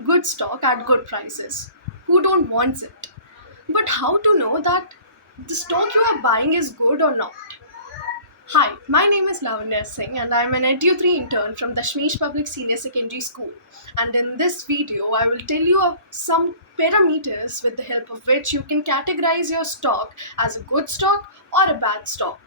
good stock at good prices. Who don't want it? But how to know that the stock you are buying is good or not? Hi, my name is Lavanya Singh and I'm an Edu3 intern from Dashmesh Public Senior Secondary School. And in this video, I will tell you of some parameters with the help of which you can categorize your stock as a good stock or a bad stock.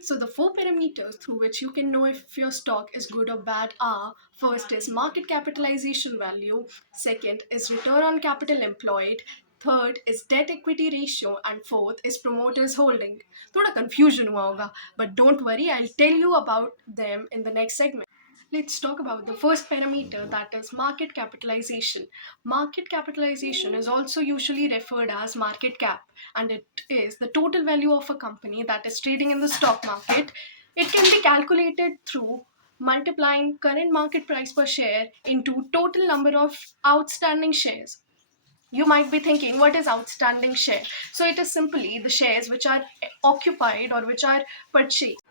So the four parameters through which you can know if your stock is good or bad are: first is market capitalization value, second is return on capital employed, third is debt equity ratio, and fourth is promoters holding. थोड़ा confusion हुआ होगा, but don't worry, I'll tell you about them in the next segment. Let's talk about the first parameter, that is market capitalization. Market capitalization is also usually referred as market cap, and it is the total value of a company that is trading in the stock market. It can be calculated through multiplying current market price per share into total number of outstanding shares. You might be thinking, what is outstanding share? So it is simply the shares which are occupied or which are purchased.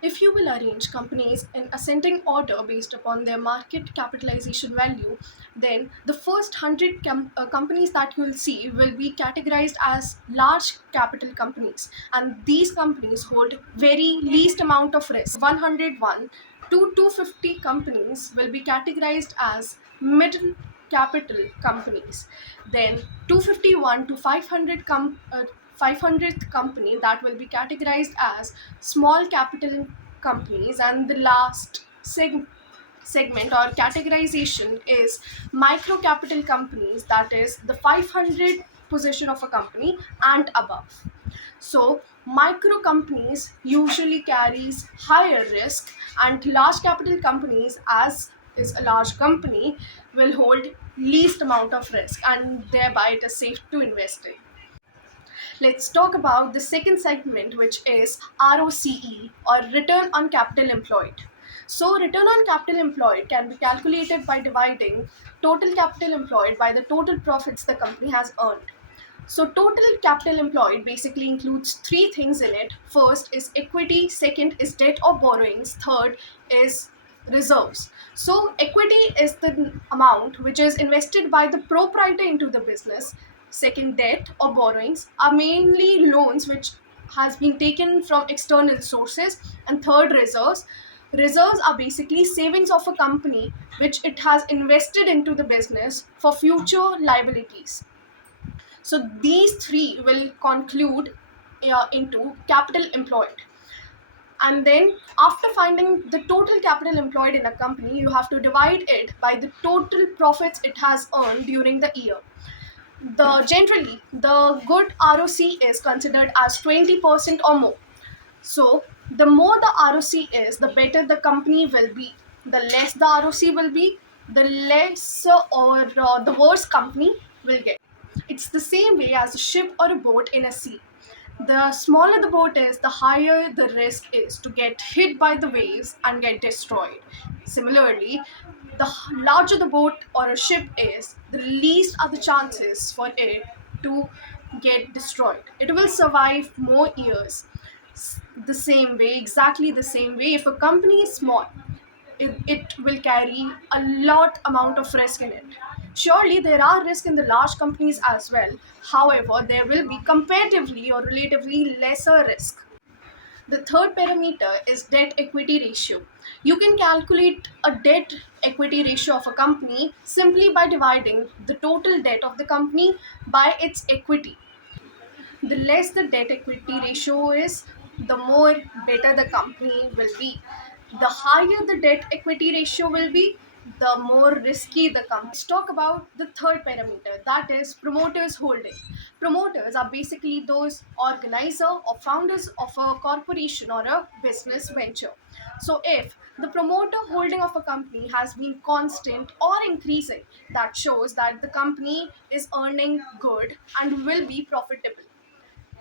If you will arrange companies in ascending order based upon their market capitalization value, then the first 100 companies that you will see will be categorized as large capital companies, and these companies hold very least amount of risk. 101 to 250 companies will be categorized as middle capital companies. Then 251 to 500th company, that will be categorized as small capital companies, and the last segment or categorization is micro capital companies, that is the 500 position of a company and above. So micro companies usually carries higher risk, and large capital companies, as is a large company, will hold least amount of risk, and thereby it is safe to invest in. Let's talk about the second segment, which is ROCE, or return on capital employed. So return on capital employed can be calculated by dividing total capital employed by the total profits the company has earned. So total capital employed basically includes three things in it. First is equity, second is debt or borrowings, third is reserves. So equity is the amount which is invested by the proprietor into the business. Second, debt or borrowings are mainly loans which has been taken from external sources. And third, reserves. Reserves are basically savings of a company which it has invested into the business for future liabilities. So these three will conclude into capital employed. And then after finding the total capital employed in a company, you have to divide it by the total profits it has earned during the year. Generally the good ROC is considered as 20% or more. So the more the ROC is, the better the company will be. The less the ROC will be, the less or the worse company will get. It's the same way as a ship or a boat in a sea. The smaller the boat is, the higher the risk is to get hit by the waves and get destroyed. Similarly, the larger the boat or a ship is, the least are the chances for it to get destroyed. It will survive more years. The same way, exactly the same way, if a company is small, it will carry a lot amount of risk in it. Surely there are risks in the large companies as well. However, there will be comparatively or relatively lesser risk. The third parameter is debt equity ratio. You can calculate a debt equity ratio of a company simply by dividing the total debt of the company by its equity. The less the debt equity ratio is, the more better the company will be. The higher the debt equity ratio will be, the more risky the company. Let's talk about the third parameter, that is promoters holding. Promoters are basically those organizer or founders of a corporation or a business venture. So if the promoter holding of a company has been constant or increasing, that shows that the company is earning good and will be profitable,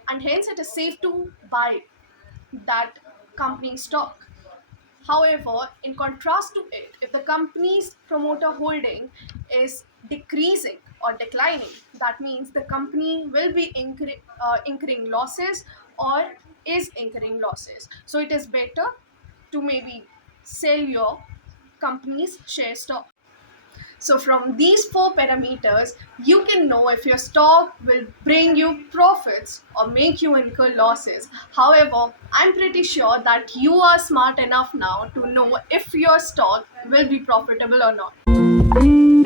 and hence it is safe to buy that company stock. However, in contrast to it, if the company's promoter holding is decreasing or declining, that means the company will be incurring losses or is incurring losses. So it is better to maybe sell your company's share stock. So from these four parameters, you can know if your stock will bring you profits or make you incur losses. However, I'm pretty sure that you are smart enough now to know if your stock will be profitable or not.